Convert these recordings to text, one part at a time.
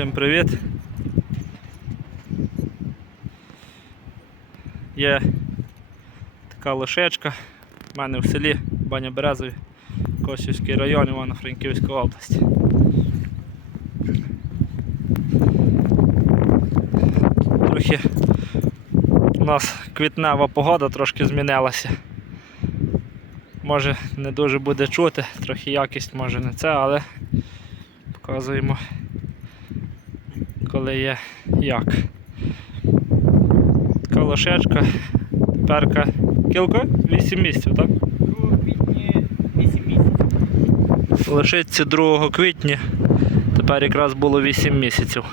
Всім привіт. Є така лошечка в мене в селі Баня Березові, Косівський район Івано-Франківської області. Трохи у нас квітнева погода трошки змінилася. Може не дуже буде чути, трохи якість може не це, але показуємо коли є як. Така лошечка, перка кілка 8 місяців, так? 2 квітні 8 місяців. Лошиці 2 квітня, тепер якраз було 8 місяців.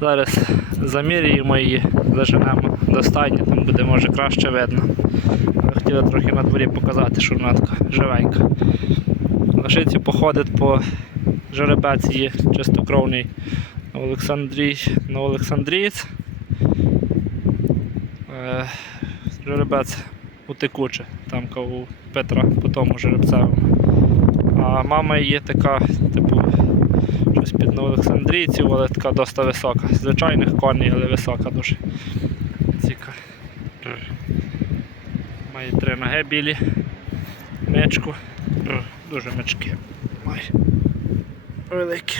Зараз замірюємо її, заженемо до стайні, там буде може краще видно. Хотіли трохи на дворі показати, що вона така живенька. Лошиці походить по жеребець її чистокровний Олександрій, на Олександрієць. Е, жеребець утекуче, там у Петра по тому жеребцевому. А мама її така, типу, щось під Олександрійців, але така досить висока. Звичайних коней, але висока дуже. Ціка. Має три ноги білі, мечку. Дуже мечки. Має. Великі.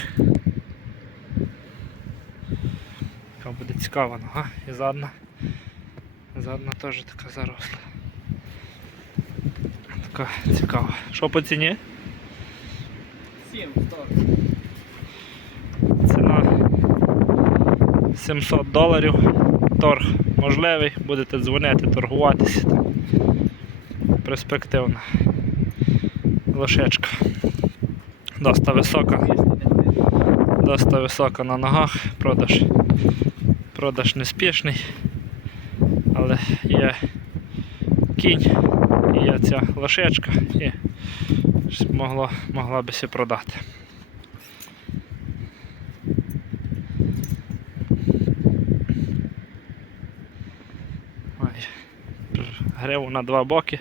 Така буде цікава нога і задна. Задна теж така заросла. Така цікава. Що по ціні? 7, 100. Ціна 700 доларів. Торг можливий, будете дзвонити, торгуватися. Перспективна лошечка. Доста висока, доста висока на ногах, продаж, продаж неспішний, але є кінь, і є ця лошечка і могло, могла би се продати. Гриву на два боки,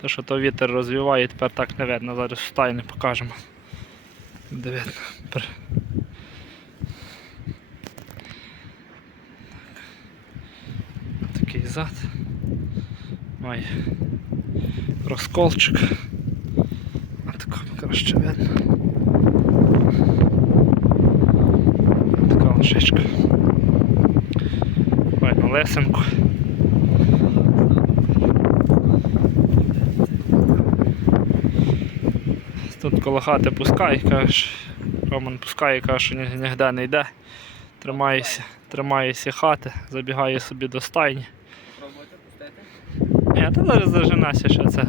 то що то вітер розвіває, тепер так не видно, зараз в стайні покажемо. Де видно. Тепер. Такий зад. Має розколчик. А тако краще видно. Така лошечка. Файну лесенку. Тут коло хати пускай, каже, Роман пускає, каже, що ні- ніде не йде. Тримаюся, тримаюся хати, забігаю собі до стайні. Ні, та зараз заженася ще це.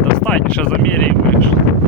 До стайні, ще заміряємо.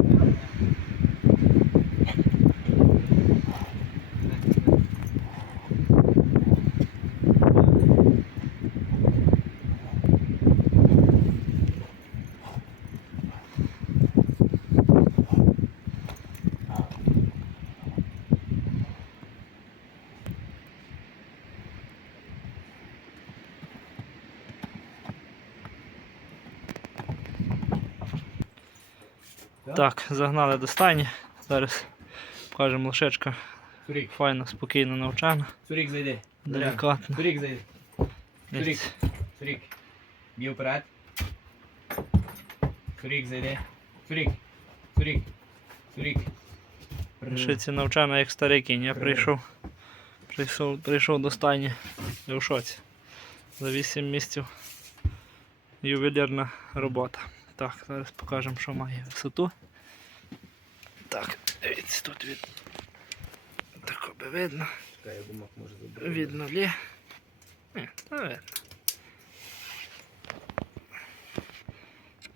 Так, загнали до стайні. Зараз покажемо лошечка. Сурік, Файно, спокійно навчана. Сурік зайди. Делікатно. Сурік зайди. Сурік. Дивіться. Сурік. Бій вперед. Сурік зайди. Сурік. Сурік. Сурік. Лошиці навчана як старий кінь. Я прийшов, прийшов, прийшов до стайні. Я в шоці. За 8 місяців ювелірна робота. Так, зараз покажемо, що має висоту. Так, дивіться, тут від так би видно. Може. Від нулі. Ні, та видно.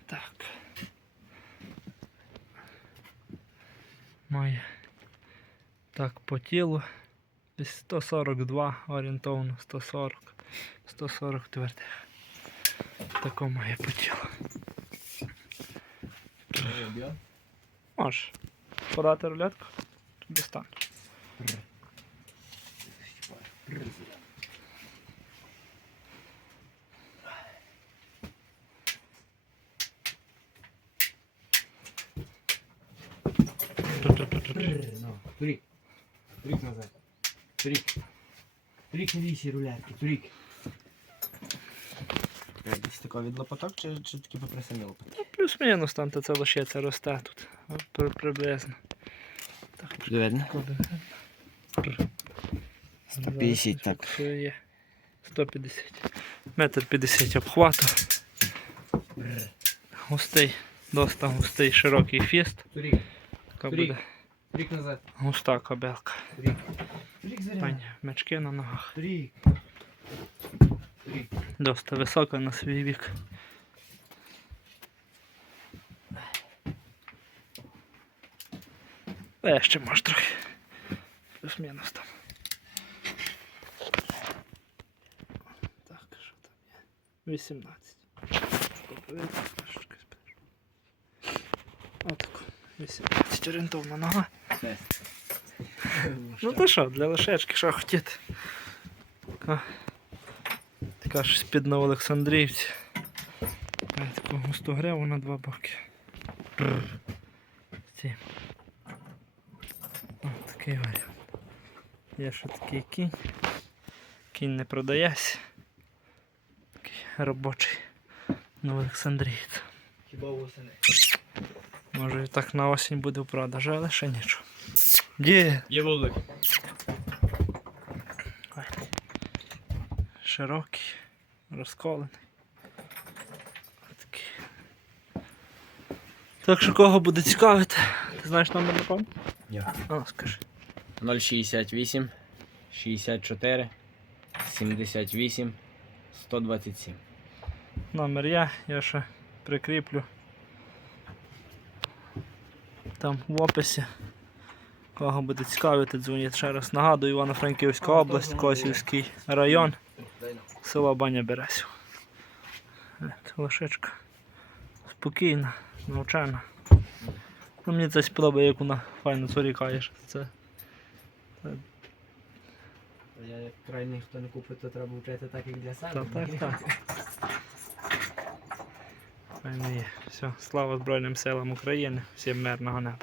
Так. Має Так, по тілу. Десь 142 орієнтовно, 140, 140 твердих. Тако має по тілу. Можеш подати рулетку? Тобі стану. Ну, Турік. Турік назад. Турік. Турік не вісі рулятки, турік. Десь такого від лопаток чи, чи таки попри самі лопатки? Плюс-мінус там то це лишиться росте тут. При- Приблизно. Так, Видно. 150 так. Є? 150. Метр 50 обхвату. Густий, доста густий, широкий фіст. Турік. Така буде Турік назад. густа кобелка. Турік. Турік мечки на ногах. Турік. Турік. Доста висока на свій вік. Е, ще може трохи. Плюс-мінус там. Так, що там є? 18. Отако. 18 орієнтовна нога. Ну то що, для лишечки, що хотіти. Така, така щось під Новоолександрівці. Таку густу гриву на два боки. Ці. Такий варіант. Є ще такий кінь. Кінь не продається. Такий робочий Новоолександрієць. Хіба восени? Може і так на осінь буде в продажі, але ще нічого. Є. Є вулик. Широкий, розколений. Такий. Так що кого буде цікавити? Ти знаєш номер телефону? Я. А, скажи. 068 64 78 127. Номер я, я ще прикріплю. Там в описі. Кого буде цікавити, дзвоніть ще раз. Нагадую, Івано-Франківська область, Косівський район, село Баня Бересів. Лошичка. Спокійна, навчена. Ну, мені це сподобає, як вона файно цурікаєш. Це Я як крайний хто не купить, то треба вчити так, як для себе. так, так, так. Все, слава Збройним силам України, всім мирного неба.